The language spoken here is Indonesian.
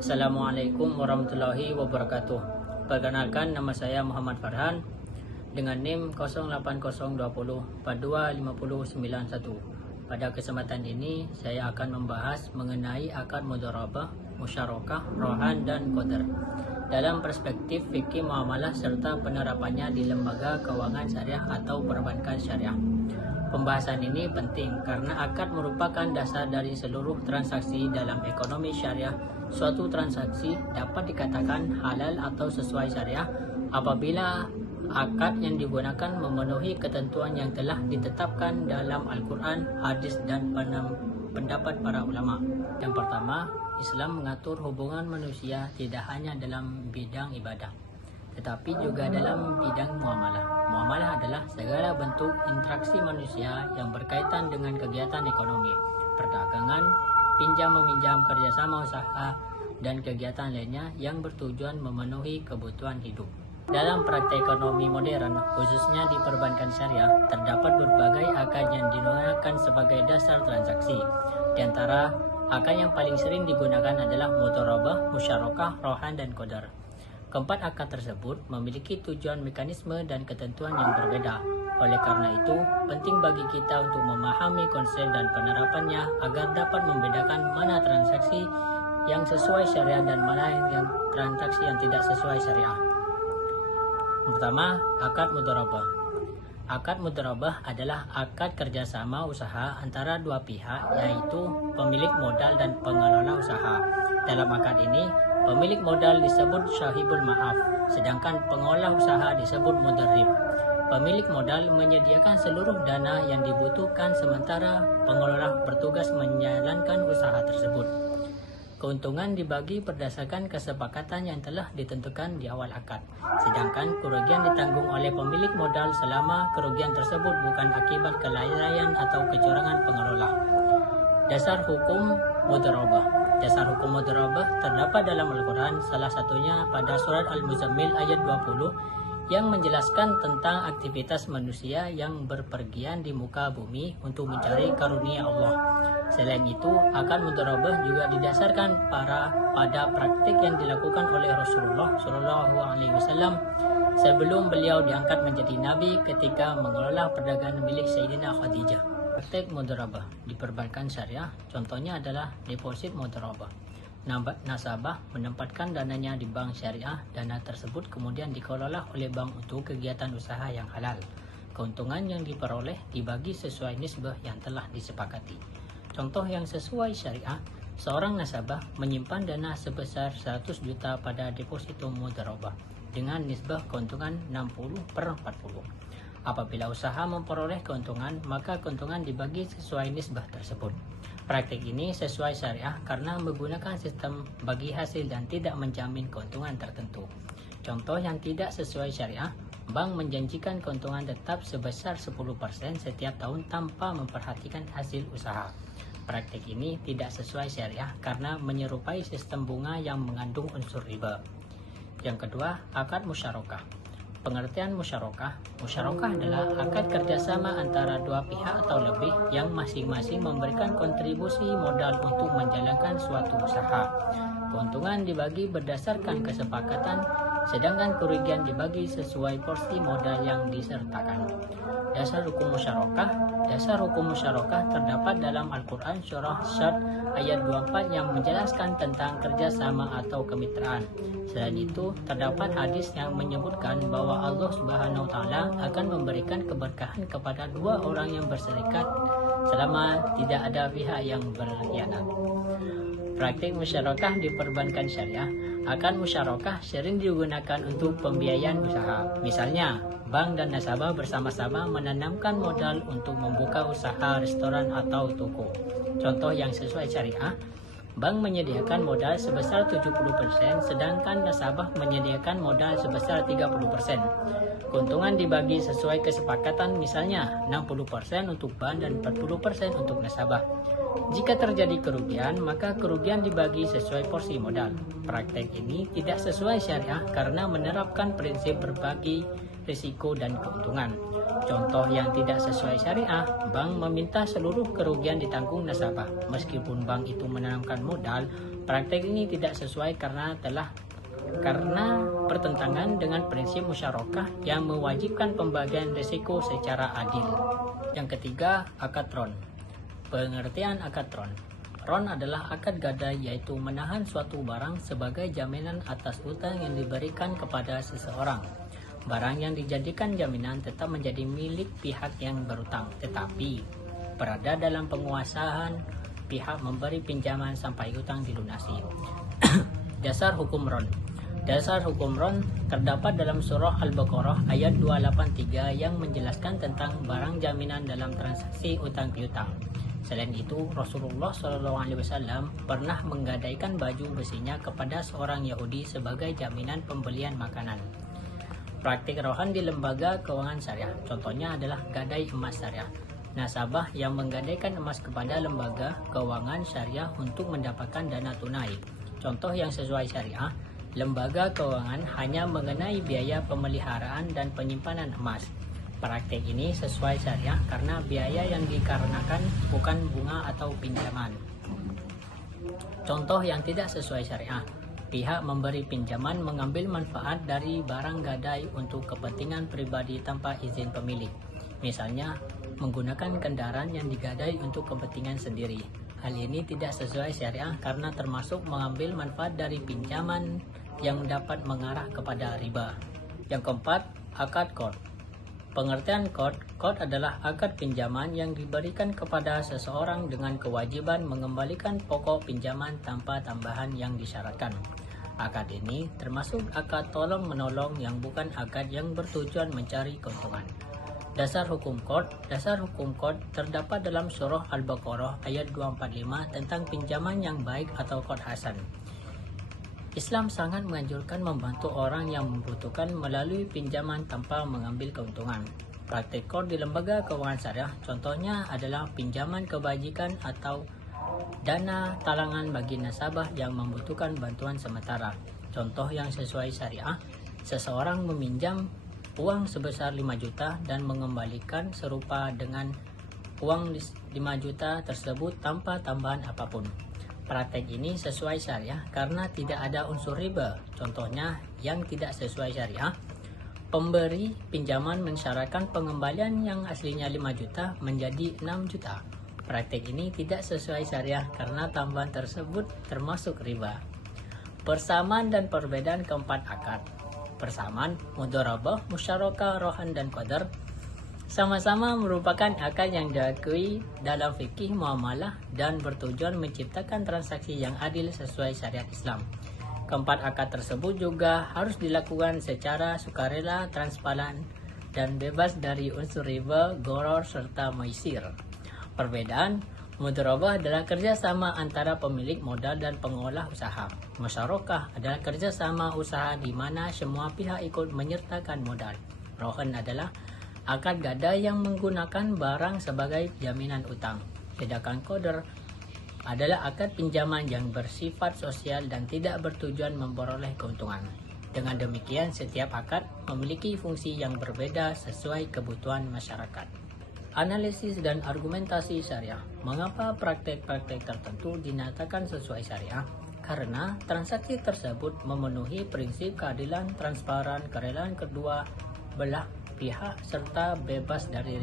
Assalamualaikum warahmatullahi wabarakatuh. Perkenalkan, nama saya Muhammad Farhan dengan NIM 0820425091. Pada kesempatan ini saya akan membahas mengenai akad mudharabah, musyarakah, rohan dan qadar dalam perspektif fikih muamalah serta penerapannya di lembaga keuangan syariah atau perbankan syariah. Pembahasan ini penting karena akad merupakan dasar dari seluruh transaksi dalam ekonomi syariah. Suatu transaksi dapat dikatakan halal atau sesuai syariah apabila akad yang digunakan memenuhi ketentuan yang telah ditetapkan dalam Al-Quran, hadis, dan pendapat para ulama. Yang pertama, Islam mengatur hubungan manusia tidak hanya dalam bidang ibadah, tetapi juga dalam bidang muamalah. Muamalah adalah segala bentuk interaksi manusia yang berkaitan dengan kegiatan ekonomi, perdagangan, pinjam-meminjam, kerjasama usaha, dan kegiatan lainnya yang bertujuan memenuhi kebutuhan hidup. Dalam praktek ekonomi modern, khususnya di perbankan syariah, terdapat berbagai akad yang digunakan sebagai dasar transaksi. Di antara akad yang paling sering digunakan adalah mudharabah, musyarakah, rohan, dan qadar. Keempat akad tersebut memiliki tujuan, mekanisme, dan ketentuan yang berbeda. Oleh karena itu, penting bagi kita untuk memahami konsep dan penerapannya agar dapat membedakan mana transaksi yang sesuai syariah dan mana yang transaksi yang tidak sesuai syariah. Pertama, akad mudharabah. Akad mudharabah adalah akad kerjasama usaha antara dua pihak, yaitu pemilik modal dan pengelola usaha. Dalam akad ini, pemilik modal disebut syahibul ma'af, sedangkan pengolah usaha disebut mudharrib. Pemilik modal menyediakan seluruh dana yang dibutuhkan sementara pengelola bertugas menjalankan usaha tersebut. Keuntungan dibagi berdasarkan kesepakatan yang telah ditentukan di awal akad, sedangkan kerugian ditanggung oleh pemilik modal selama kerugian tersebut bukan akibat kelalaian atau kecurangan pengelola. Dasar hukum mudharabah. Dasar hukum mudharabah terdapat dalam Al-Quran, salah satunya pada surat Al-Muzammil ayat 20 yang menjelaskan tentang aktivitas manusia yang berpergian di muka bumi untuk mencari karunia Allah. Selain itu, akad mudharabah juga didasarkan pada praktik yang dilakukan oleh Rasulullah SAW sebelum beliau diangkat menjadi nabi ketika mengelola perdagangan milik Sayyidina Khadijah. Praktik mudharabah di perbankan syariah contohnya adalah deposit mudharabah. Nasabah menempatkan dananya di bank syariah. Dana tersebut kemudian dikelola oleh bank untuk kegiatan usaha yang halal. Keuntungan yang diperoleh dibagi sesuai nisbah yang telah disepakati. Contoh yang sesuai syariah, seorang nasabah menyimpan dana sebesar 100 juta pada deposito mudharabah dengan nisbah keuntungan 60/40. Apabila usaha memperoleh keuntungan, maka keuntungan dibagi sesuai nisbah tersebut. Praktik ini sesuai syariah karena menggunakan sistem bagi hasil dan tidak menjamin keuntungan tertentu. Contoh yang tidak sesuai syariah, bank menjanjikan keuntungan tetap sebesar 10% setiap tahun tanpa memperhatikan hasil usaha. Praktik ini tidak sesuai syariah karena menyerupai sistem bunga yang mengandung unsur riba. Yang kedua, akad musyarakah. Pengertian musyarakah adalah akad kerjasama antara dua pihak atau lebih yang masing-masing memberikan kontribusi modal untuk menjalankan suatu usaha. Keuntungan dibagi berdasarkan kesepakatan, sedangkan kerugian dibagi sesuai porsi modal yang disertakan. Dasar hukum musyarakah terdapat dalam Al-Quran surah Syad ayat 24 yang menjelaskan tentang kerjasama atau kemitraan. Selain itu, terdapat hadis yang menyebutkan bahwa Allah Subhanahu wa Ta'ala akan memberikan keberkahan kepada dua orang yang berserikat selama tidak ada pihak yang berkhianat. Praktik musyarakah di perbankan syariah. Akad musyarakah sering digunakan untuk pembiayaan usaha. Misalnya, bank dan nasabah bersama-sama menanamkan modal untuk membuka usaha restoran atau toko. Contoh yang sesuai syariah, bank menyediakan modal sebesar 70%, sedangkan nasabah menyediakan modal sebesar 30%. Keuntungan dibagi sesuai kesepakatan, misalnya 60% untuk bank dan 40% untuk nasabah. Jika terjadi kerugian, maka kerugian dibagi sesuai porsi modal. Praktek ini tidak sesuai syariah karena menerapkan prinsip berbagi risiko dan keuntungan. Contoh yang tidak sesuai syariah, bank meminta seluruh kerugian ditanggung nasabah. Meskipun bank itu menanamkan modal, Praktek ini tidak sesuai karena bertentangan dengan prinsip musyarakah yang mewajibkan pembagian risiko secara adil. Yang ketiga, akad ron. Pengertian akad ron. Ron adalah akad gadai, yaitu menahan suatu barang sebagai jaminan atas utang yang diberikan kepada seseorang. Barang yang dijadikan jaminan tetap menjadi milik pihak yang berutang, tetapi berada dalam penguasaan pihak memberi pinjaman sampai utang dilunasi. Dasar hukum ron. Dasar hukum ron terdapat dalam surah Al-Baqarah ayat 283 yang menjelaskan tentang barang jaminan dalam transaksi utang piutang. Selain itu, Rasulullah SAW pernah menggadaikan baju besinya kepada seorang Yahudi sebagai jaminan pembelian makanan. Praktik rohan di lembaga keuangan syariah, contohnya adalah gadai emas syariah. Nasabah yang menggadaikan emas kepada lembaga keuangan syariah untuk mendapatkan dana tunai. Contoh yang sesuai syariah, lembaga keuangan hanya mengenai biaya pemeliharaan dan penyimpanan emas. Praktik ini sesuai syariah karena biaya yang dikarenakan bukan bunga atau pinjaman. Contoh yang tidak sesuai syariah, pihak memberi pinjaman mengambil manfaat dari barang gadai untuk kepentingan pribadi tanpa izin pemilik. Misalnya, menggunakan kendaraan yang digadai untuk kepentingan sendiri. Hal ini tidak sesuai syariah karena termasuk mengambil manfaat dari pinjaman yang dapat mengarah kepada riba. Yang keempat, akad qard. Pengertian qard adalah akad pinjaman yang diberikan kepada seseorang dengan kewajiban mengembalikan pokok pinjaman tanpa tambahan yang disyaratkan. Akad ini termasuk akad tolong-menolong yang bukan akad yang bertujuan mencari keuntungan. Dasar hukum qard terdapat dalam surah Al-Baqarah ayat 245 tentang pinjaman yang baik atau qard hasan. Islam sangat menganjurkan membantu orang yang membutuhkan melalui pinjaman tanpa mengambil keuntungan. Praktik qard di lembaga keuangan syariah contohnya adalah pinjaman kebajikan atau dana talangan bagi nasabah yang membutuhkan bantuan sementara. Contoh yang sesuai syariah, seseorang meminjam uang sebesar 5 juta dan mengembalikan serupa dengan uang 5 juta tersebut tanpa tambahan apapun. Praktek ini sesuai syariah karena tidak ada unsur riba. Contohnya yang tidak sesuai syariah, pemberi pinjaman mensyaratkan pengembalian yang aslinya 5 juta menjadi 6 juta. Praktek ini tidak sesuai syariah karena tambahan tersebut termasuk riba. Persamaan dan perbedaan keempat akad. Persamaan, mudharabah, musyarakah, rohan, dan qadar sama-sama merupakan akad yang diakui dalam fikih muamalah dan bertujuan menciptakan transaksi yang adil sesuai syariat Islam. Keempat akad tersebut juga harus dilakukan secara sukarela, transparan, dan bebas dari unsur riba, gharar, serta maisir. Perbedaan, mudharabah adalah kerjasama antara pemilik modal dan pengolah usaha. Musyarakah adalah kerjasama usaha di mana semua pihak ikut menyertakan modal. Rohan adalah akad gadai yang menggunakan barang sebagai jaminan utang. Sedangkan qadar adalah akad pinjaman yang bersifat sosial dan tidak bertujuan memperoleh keuntungan. Dengan demikian, setiap akad memiliki fungsi yang berbeda sesuai kebutuhan masyarakat. Analisis dan argumentasi syariah. Mengapa praktek-praktek tertentu dinyatakan sesuai syariah? Karena transaksi tersebut memenuhi prinsip keadilan, transparan, kerelaan kedua belah pihak, serta bebas dari